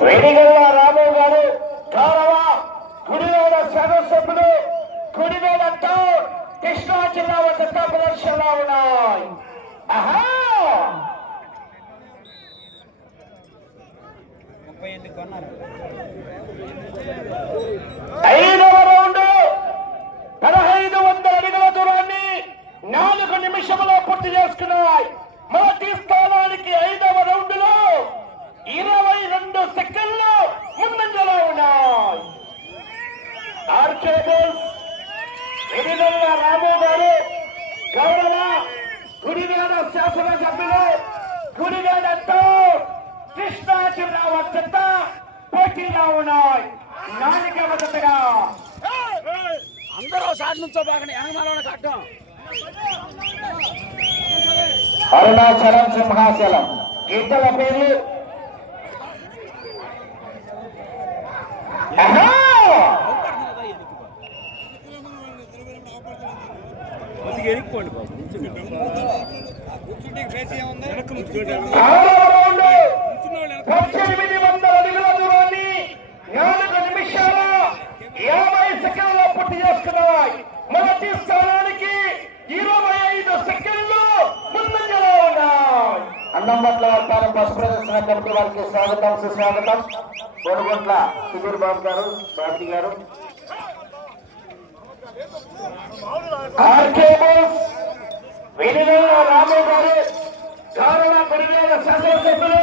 వేడిగల్ల రాము గారు గౌరవ కుడివేల శాసనసభ్యులు కుడివేల టౌన్ కృష్ణా జిల్లా వద్ద ప్రదర్శనలో ఉన్నాయి. ముప్పై ఎనిమిది కొన్నారు ఐదవ రౌండ్ పదహైదు వందల అడుగుల దూరాన్ని నాలుగు నిమిషంలో పూర్తి చేసుకున్నాయి మొదటి స్థానానికి ఐదవ రౌండ్లో ఇరవై రెండు సెకండ్లు ముందంజలో ఉన్నాయి ఆర్కే బోల్స్ ఎడిదల్ల రాము గారు గౌరవ గుడివేద శాసన సభ్యులు గుడివేదతో కృష్ణా జిల్లా వద్ద పోటీలో ఉన్నాయి నాలుగవ జతగా అందరూ సాటి నుంచో బాగా వెనకమాల కట్టం. అరుణాచలం సింహాచలం. గీతల పేర్లు. ఎరిగిపోండి బాబు. రౌండ్ పద్దెనిమిది వందల అడుగుల దూరాన్ని నాలుగు నిమిషాల యాభై సెకండ్లో పూర్తి చేసుకున్నాయి. మొదటి స్థానానికి ఇరవై ఐదు సెకండ్లు ముందంజలో ఉన్నాయి. అన్నం పట్ల వర్తానం బస్ ప్రదర్శన కమిటీ వారికి స్వాగతం సుస్వాగతం. కొనుగోట్ల సుధీర్ బాబు గారు భారతి గారు. రాము గారు. గౌరవ గుడివేల శాసనసభ్యులు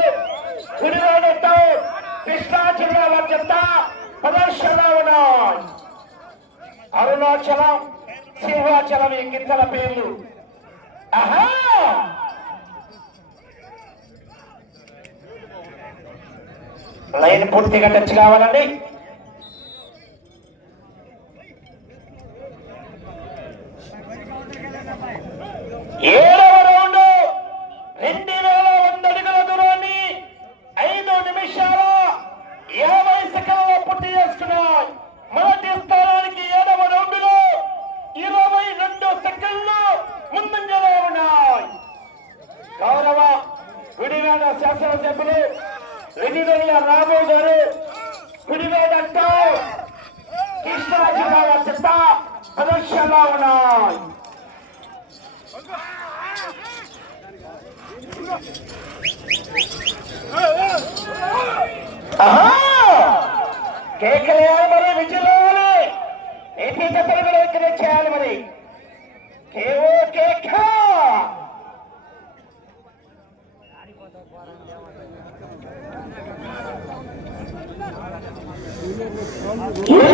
గుడివేల టౌన్ కృష్ణా జిల్లా చెత్త ప్రదర్శన ఉన్నాయి అరుణాచలం సింహాచలం ఈ గిత్తల పేర్లు. ఆహా లైన్ పూర్తిగా టచ్ కావాలండి ఏడవ రౌండ్ రెండు వేల వంద అడుగుల దూరాన్ని ఐదు నిమిషాల యాభై సెకండ్ల పూర్తి చేసుకున్నాయి మొదటి స్థానానికి ఏడవ రౌండ్లో ఇరవై రెండు సెకండ్లు ముందంజలో ఉన్నాయి గౌరవ గుడివేడ నాయకులు వెనివెల్ల రాము గారు గుడివేడ టౌన్ కృష్ణా జిల్లా చెత్త ప్రదర్శనలో ఉన్నాయి. కేకలేయాలి మరి విజయలోని ఏపీ జతలు కూడా ఇక్కడ చేయాలి మరి. కేఓ కేఖా Yeah.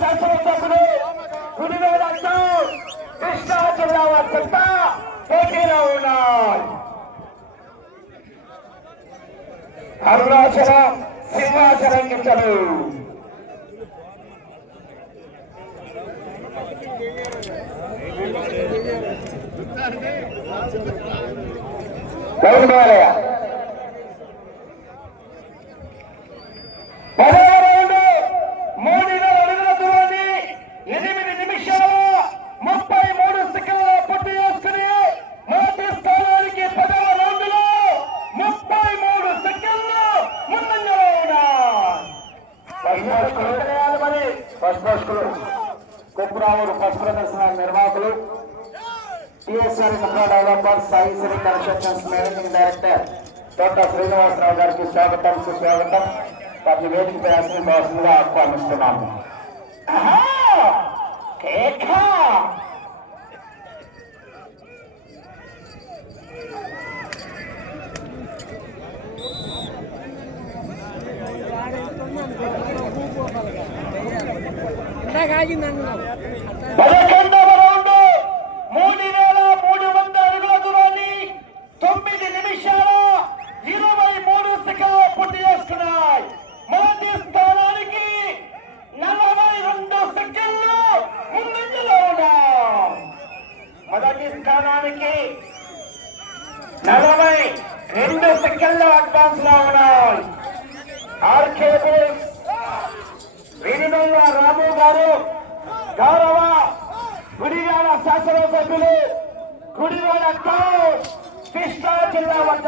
శాసనసభ్యులు గుడివేల టౌన్ కృష్ణా జిల్లా వారికంతా పోటీలో ఉన్నారు అరుణాచలం సింహాచలం గిట్టలు. గౌరవాలయ TSR Kamra developer Sai Sri constructions managing director Thota Srinivasarao గారికి స్వాగతం సుస్వాగతం వారిని వేదికపై ఆశీర్వాసంగా ఆహ్వానిస్తున్నాము ఆహా! కేక! ఆర్కే వేణుగొండ రాము గారు గౌరవ గుడివాడ శాసనసభ్యులు గుడివాడ టౌన్ కృష్ణా జిల్లా వద్ద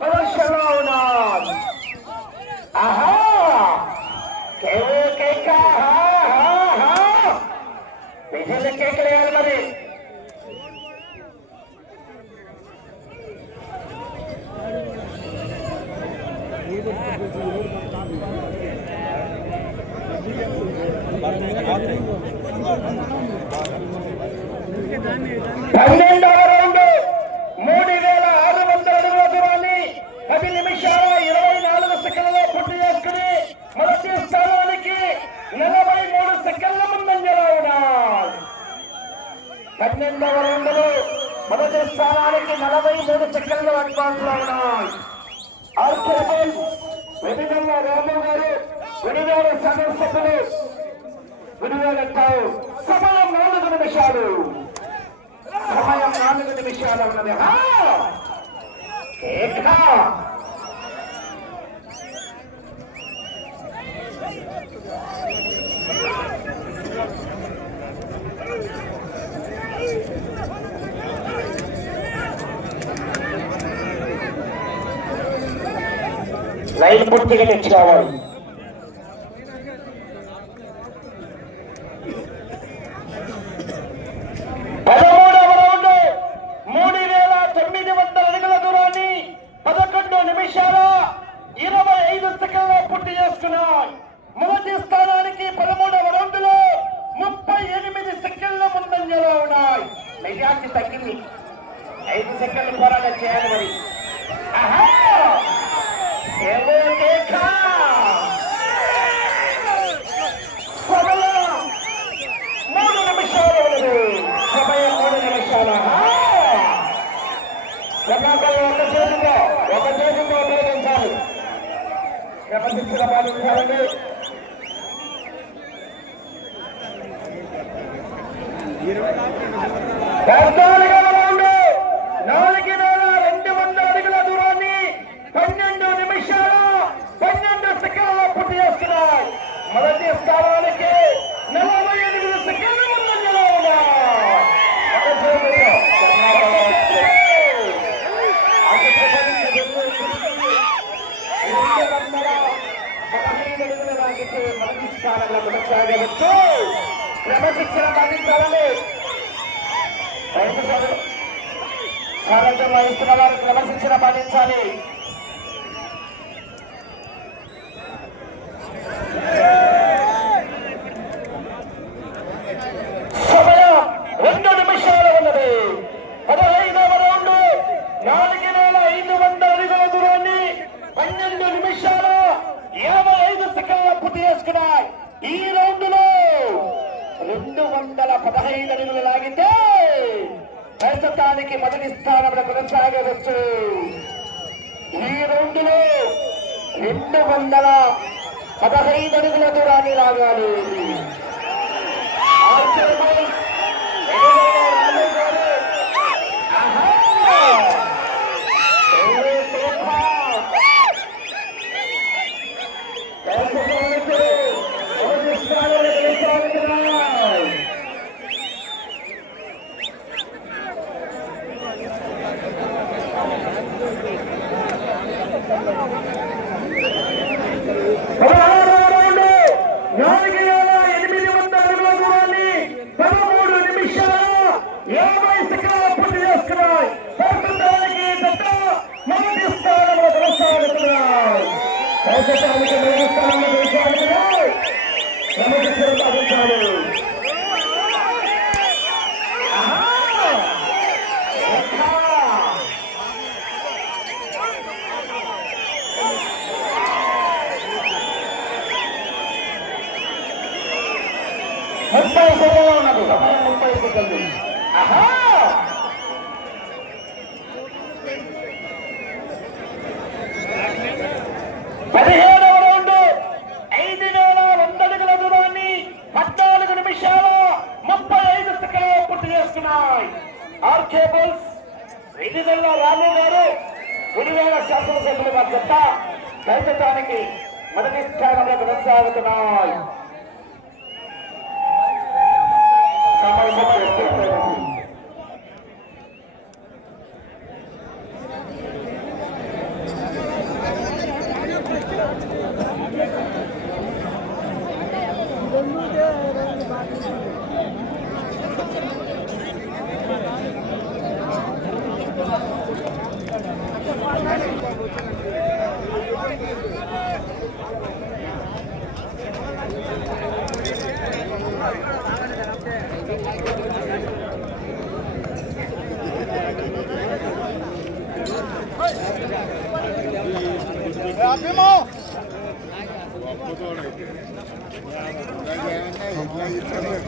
ప్రదర్శనలో ఉన్నారు. ఆహా! కేవో కేక విజయ కేకలేయాలి మరి. పన్నెండవ రౌండ్ మూడు వేల ఆరు వందల అడుగుల దూరాన్ని పది నిమిషాల ఇరవై నాలుగు సెకండ్లో పూర్తి చేసుకుని మొదటి స్థానానికి నలభై మూడు సెకండ్ల ముందంజలో ఉన్నారు పన్నెండవ రౌండ్లో మొదటి స్థానానికి నలభై మూడు సెకండ్లు అడ్వాన్స్లో ఉన్నాయి ఆర్కేబుల్ వెనుగల్ల రాము గారు విడివాడ సదస్సులు వినియోగిస్తావు సమయం నాలుగు నిమిషాలు. సమయం నాలుగు నిమిషాలు ఉన్నది. లైన్ పూర్తిగా తెచ్చుకోవాలి పదమూడవ రౌండ్ మూడు వేల తొమ్మిది వందల అడుగుల దూరాన్ని పదకొండు నిమిషాల ఇరవై ఐదు సెకండ్ల పూర్తి చేసుకున్నాయి మొదటి స్థానానికి పదమూడవ రౌండ్లో ముప్పై ఎనిమిది సెకండ్ల ముందంజలో ఉన్నాయి మెజార్టీ తగ్గింది ఐదు సెకండ్లు పోరాటం చేయాలి మరి ఆహా! ఏవో కేక! సమయం మూడు నిమిషాలు ఉన్నది సమయం మూడు నిమిషాలు ప్రకాశం ఒక చేతిలో ఒక చేతిలో ఉపయోగించాలి క్రమశిక్షణ పాటించాలండి పద్నాలుగవ రౌండ్ నాలుగు వేల రెండు వందల అడుగుల దూరాన్ని పన్నెండు నిమిషాల పన్నెండు సెకండ్ల పూర్తి చేస్తున్నాయి మొదటి స్థానానికి నలభై ఎనిమిది సెకండ్లు ముందంజలో మొదటి స్థానంలో కొనసాగవచ్చు క్రమశిక్షణ పాటించాలండి సారథ్యం వహిస్తున్న వారు క్రమశిక్షణ పాటించాలి సమయం రెండు నిమిషాలు ఉన్నది పదహైదవ రౌండ్ నాలుగు వేల ఐదు వందల అడుగుల దూరాన్ని పన్నెండు నిమిషాల యాభై ఐదు సెకండ్ల పూర్తి చేసుకున్నాయి ఈ రౌండ్లో రెండు వందల పదహైదు అడుగులు లాగితే ప్రస్తుతానికి మొదటి స్థానంలో కొనసాగవచ్చు. ఈ రౌండ్లో రెండు వందల పదహైదు అడుగుల దూరాన్ని లాగాలి. ముప్పై కుటుంబాలు ఉన్నారు ముప్పై కుటుంబం పదిహేడవ రౌండ్. ఐదు వేల వంద దూరాన్ని పద్నాలుగు నిమిషాల ముప్పై ఐదు సెకండ్లో పూర్తి చేస్తున్నాయి. ఆర్కే బుల్స్ విధిదల్ల రాము గారు గుడివేల శాసనసభ్యులు చెత్త ప్రస్తుతానికి మొదటి స్థానంలో కొనసాగుతున్నాయి. సమయం ముప్పై సెకండ్లు.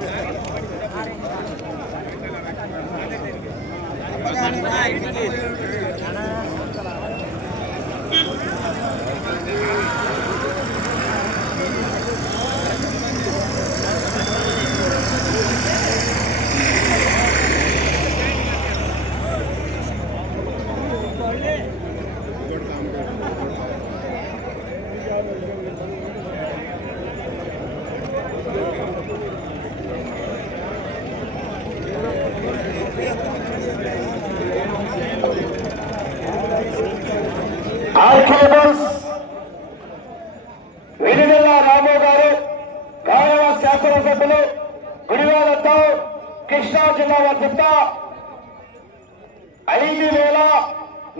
ఐదు వేల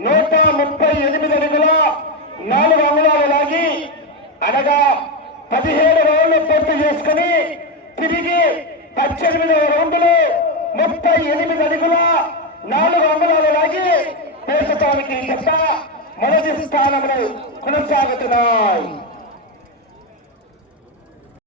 నూట ముప్పై ఎనిమిది అడుగుల నాలుగు అంగుళాలు లాగి అనగా పదిహేడు రౌండ్లు పూర్తి చేసుకుని తిరిగి పద్దెనిమిదవ రౌండ్లు ముప్పై ఎనిమిది అడుగుల నాలుగు అంగుళాలు లాగి ప్రస్తుతానికి చెత్త మొదటి స్థానంలో కొనసాగుతున్నాయి.